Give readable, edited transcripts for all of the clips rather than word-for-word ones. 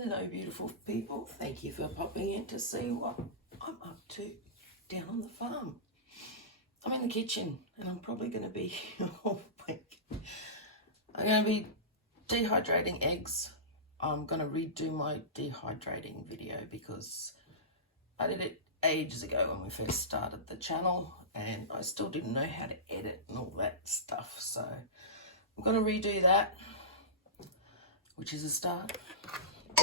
Hello beautiful people, thank you for popping in to see what I'm up to down on the farm. I'm in the kitchen and I'm probably going to be here all week. I'm going to be dehydrating eggs. I'm going to redo my dehydrating video because I did it ages ago when we first started the channel and I still didn't know how to edit and all that stuff, so I'm going to redo that, which is a start.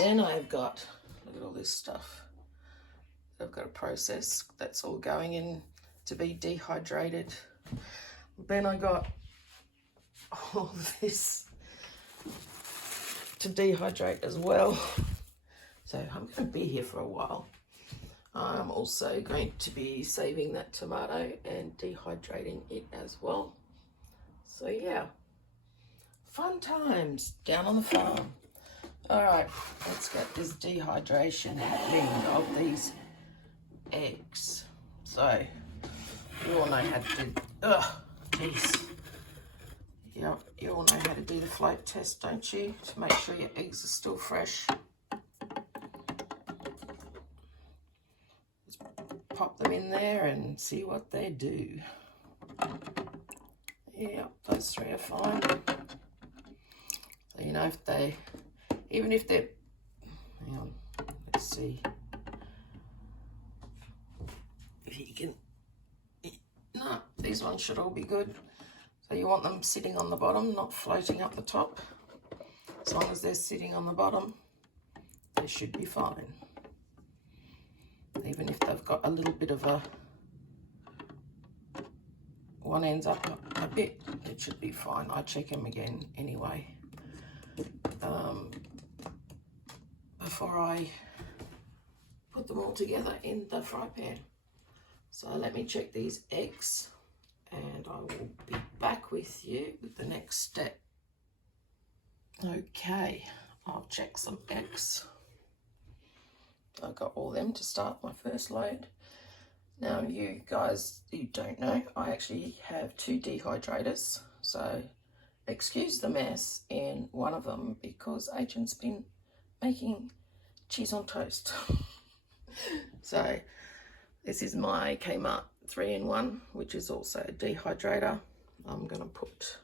Then I've got, look at all this stuff I've got to process. That's all going in to be dehydrated. Then I got all this to dehydrate as well. So I'm going to be here for a while. I'm also going to be saving that tomato and dehydrating it as well. So yeah, fun times down on the farm. All right, let's get this dehydration happening of these eggs. So you all know how to do, yeah, you all know how to do the float test, don't you? To make sure your eggs are still fresh. Just pop them in there and see what they do. Yeah, those three are fine. So you know, if they, even if they're, hang on, let's see if you can, no, these ones should all be good. So you want them sitting on the bottom, not floating up the top. As long as they're sitting on the bottom, they should be fine. Even if they've got a little bit of a, one ends up a bit, it should be fine. I check them again anyway. Before I put them all together in the fry pan. So let me check these eggs and I will be back with you with the next step. Okay, I'll check some eggs. I've got all them to start my first load. Now you guys, you don't know, I actually have two dehydrators. So excuse the mess in one of them because Agent's been making cheese on toast. So this is my Kmart 3-in-1, which is also a dehydrator. I'm going to put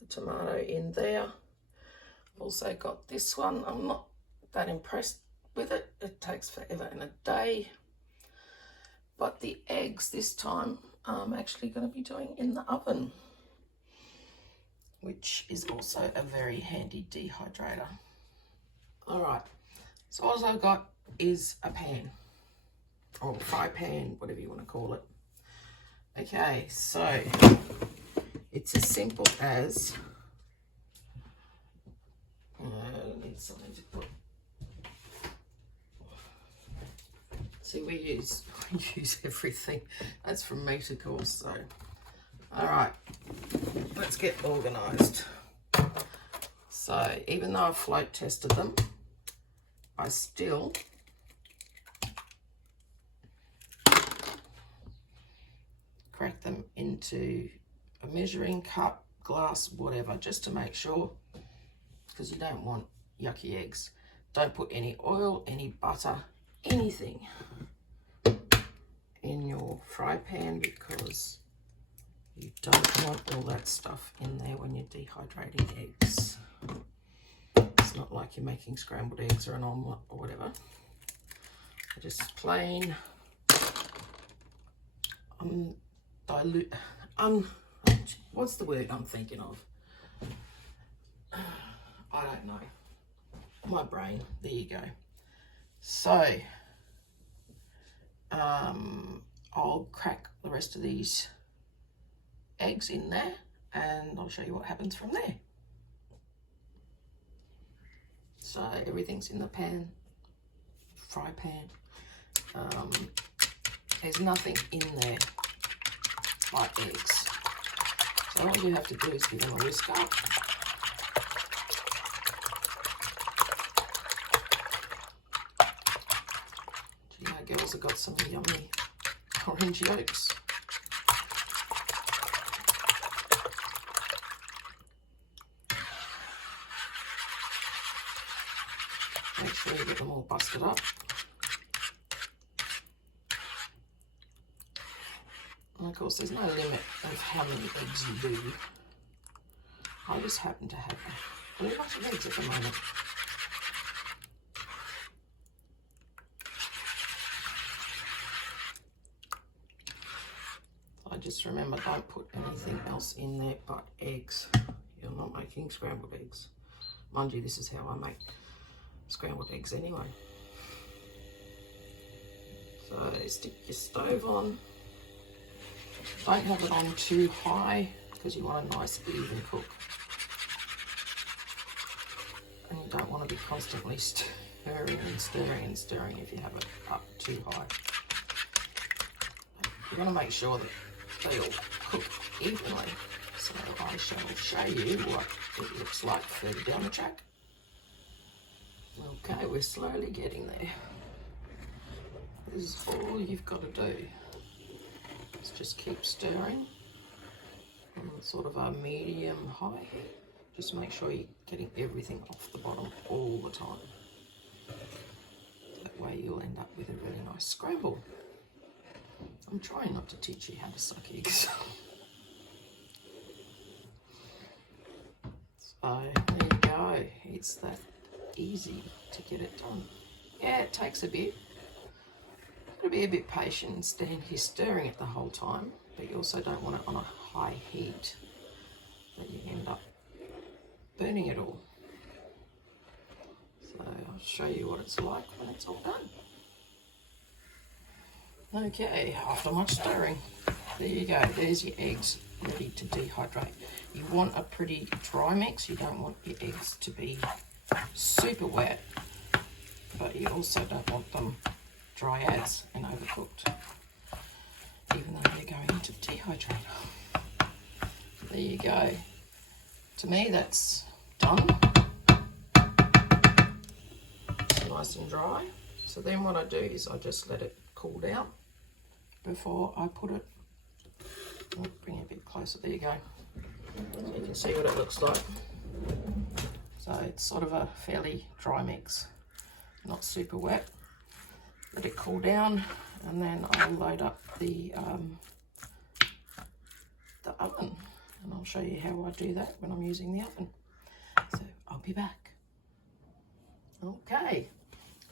the tomato in there. I've also got this one. I'm not that impressed with it. It takes forever and a day. But the eggs this time I'm actually going to be doing in the oven, which is also a very handy dehydrator. All right, so all I've got is a pan, or fry pan, whatever you want to call it. Okay, so it's as simple as, I need something to put. See, we use everything. That's from Meter Course, so. All right, let's get organised. So even though I've float tested them, I still crack them into a measuring cup, glass, whatever, just to make sure, because you don't want yucky eggs. Don't put any oil, any butter, anything in your fry pan because you don't want all that stuff in there when you're dehydrating eggs. It's not like you're making scrambled eggs or an omelette or whatever. Just plain dilute, what's the word I'm thinking of? I don't know. My brain, there you go. So, I'll crack the rest of these eggs in there and I'll show you what happens from there. So everything's in the pan, fry pan. There's nothing in there like eggs. So all you have to do is give them a whisk up. You know, girls have got some yummy orange yolks. Make sure you get them all busted up. And of course, there's no limit of how many eggs you do. I just happen to have a whole bunch of eggs at the moment. I just remember, don't put anything else in there but eggs. You're not making scrambled eggs. Mind you, this is how I make scrambled eggs anyway. So stick your stove on. Don't have it on too high because you want a nice even cook. And you don't want to be constantly stirring and stirring and stirring if you have it up too high. You want to make sure that they all cook evenly. So I shall show you what it looks like further down the track. Okay, we're slowly getting there. This is all you've got to do. Is just keep stirring on sort of a medium high heat. Just make sure you're getting everything off the bottom all the time. That way you'll end up with a really nice scramble. I'm trying not to teach you how to suck eggs. So there you go. It's that easy to get it done. Yeah, it takes a bit. You've got to be a bit patient and stand here stirring it the whole time, but you also don't want it on a high heat that you end up burning it all. So I'll show you what it's like when it's all done. Okay, after much stirring, there you go. There's your eggs ready to dehydrate. You want a pretty dry mix. You don't want your eggs to be super wet, but you also don't want them dry as and overcooked, even though they're going into the dehydrator. There you go. To me, that's done. It's nice and dry. So then what I do is I just let it cool down before I put it. I'll bring it a bit closer. There you go. So you can see what it looks like. So it's sort of a fairly dry mix, not super wet. Let it cool down, and then I'll load up the oven, and I'll show you how I do that when I'm using the oven. So I'll be back. Okay,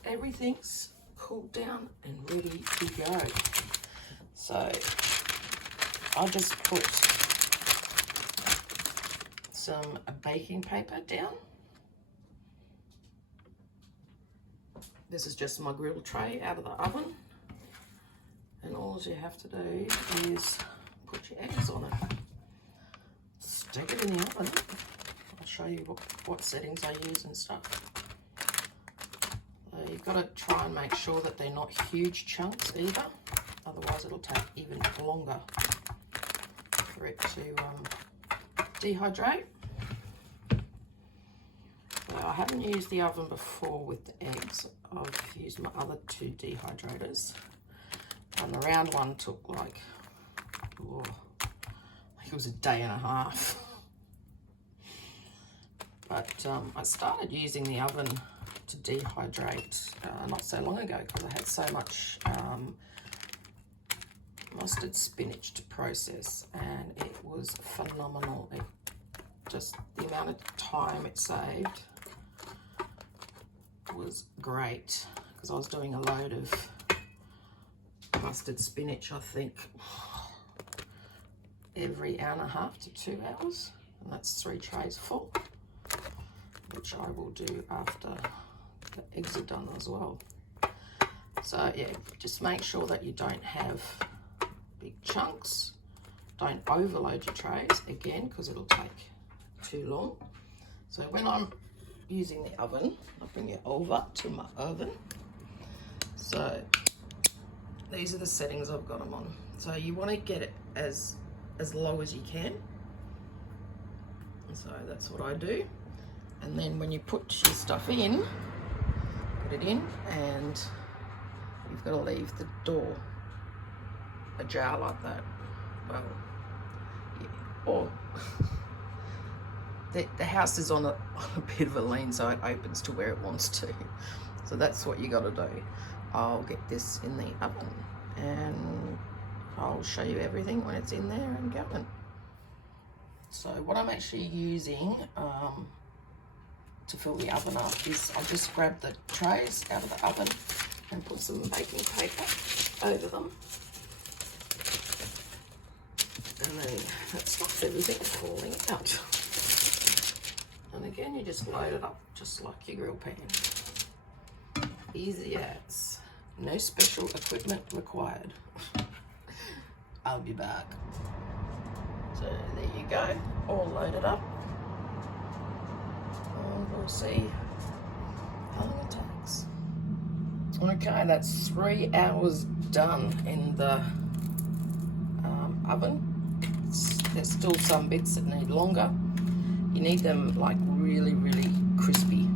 everything's cooled down and ready to go. So I'll just put some baking paper down. This is just my grill tray out of the oven, and all you have to do is put your eggs on it. Stick it in the oven. I'll show you what settings I use and stuff. You've got to try and make sure that they're not huge chunks either, otherwise it'll take even longer for it to dehydrate. So I haven't used the oven before with the eggs. I've used my other two dehydrators, and the round one took like, I think it was a day and a half. But I started using the oven to dehydrate not so long ago because I had so much mustard spinach to process, and it was phenomenal. Just the amount of time it saved was great, because I was doing a load of mustard spinach, I think, every hour and a half to 2 hours, and that's 3 trays full, which I will do after the eggs are done as well. So yeah, just make sure that you don't have big chunks. Don't overload your trays again, because it'll take too long. So when I'm using the oven, I'll bring it over to my oven. So these are the settings I've got them on. So you want to get it as low as you can. So that's what I do. And then when you put your stuff in, put it in, and you've got to leave the door ajar like that. Well, yeah. Or the house is on a bit of a lean, so it opens to where it wants to. So that's what you got to do. I'll get this in the oven and I'll show you everything when it's in there and going. So what I'm actually using to fill the oven up is I just grab the trays out of the oven and put some baking paper over them. And then that stops everything falling out. And again, you just load it up just like your grill pan. Easy as. No special equipment required. I'll be back. So there you go, all loaded up. And we'll see how long it takes. Okay, that's 3 hours done in the oven. There's still some bits that need longer. You need them like really, really crispy.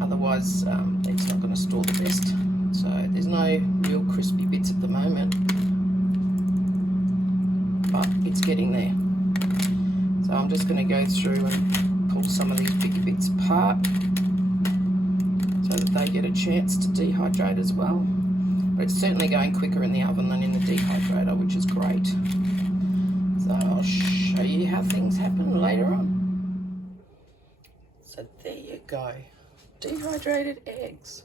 Otherwise, it's not going to store the best. So there's no real crispy bits at the moment, but it's getting there. So I'm just going to go through and pull some of these bigger bits apart so that they get a chance to dehydrate as well. But it's certainly going quicker in the oven than in the dehydrator, which is great. So I'll show you how things happen later on. So there you go, dehydrated eggs.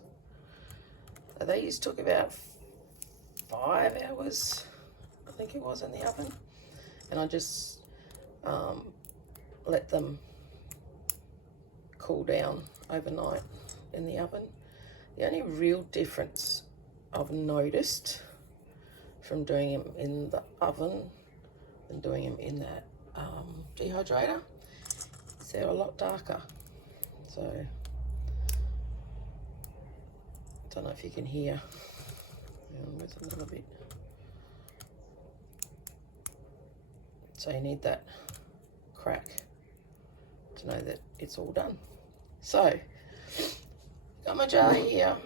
So these took about 5 hours, I think it was, in the oven. And I just let them cool down overnight in the oven. The only real difference I've noticed from doing them in the oven and doing them in that dehydrator is they're a lot darker. So I don't know if you can hear. There's a little bit. So you need that crack to know that it's all done. So got my jar here.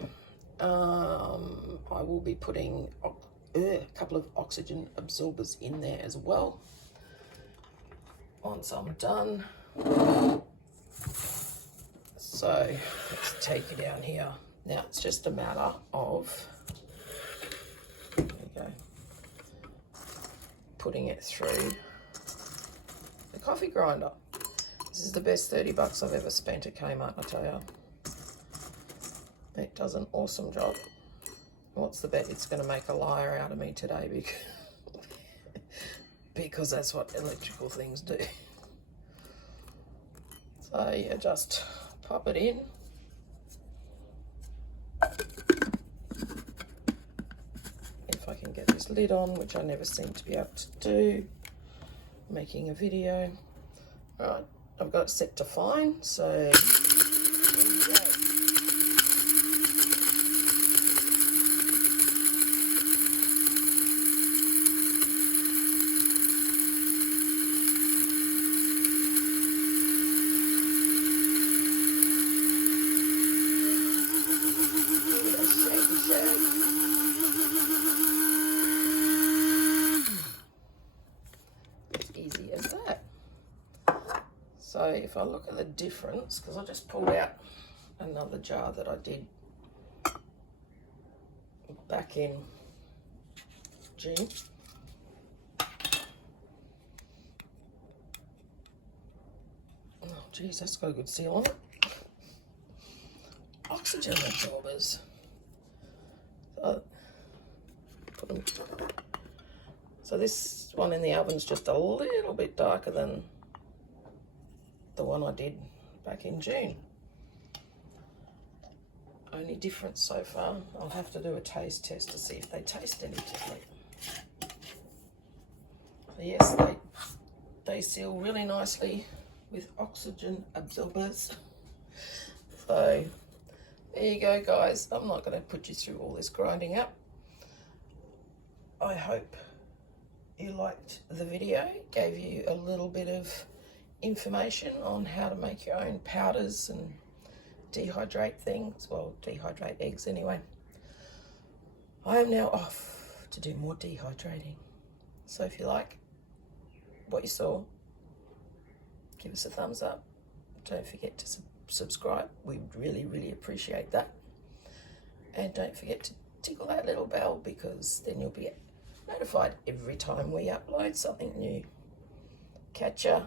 I will be putting a couple of oxygen absorbers in there as well once I'm done. So let's take it down here. Now it's just a matter of, there we go, putting it through the coffee grinder. This is the best 30 bucks I've ever spent at Kmart, I tell you. It does an awesome job. What's the bet? It's going to make a liar out of me today because that's what electrical things do. So yeah, just pop it in. If I can get this lid on, which I never seem to be able to do, making a video. All right, I've got it set to fine, so there you go. Easy as that. So if I look at the difference, because I just pulled out another jar that I did back in June. Oh geez, that's got a good seal on it. Oxygen absorbers. So put them. So this one in the oven's just a little bit darker than the one I did back in June. Only difference so far, I'll have to do a taste test to see if they taste any different. So yes, they seal really nicely with oxygen absorbers. So there you go, guys. I'm not going to put you through all this grinding up. I hope you liked the video, gave you a little bit of information on how to make your own powders and dehydrate things, well, dehydrate eggs anyway. I am now off to do more dehydrating. So if you like what you saw, give us a thumbs up. Don't forget to subscribe subscribe. We really appreciate that. And don't forget to tickle that little bell, because then you'll be notified every time we upload something new. Catch ya.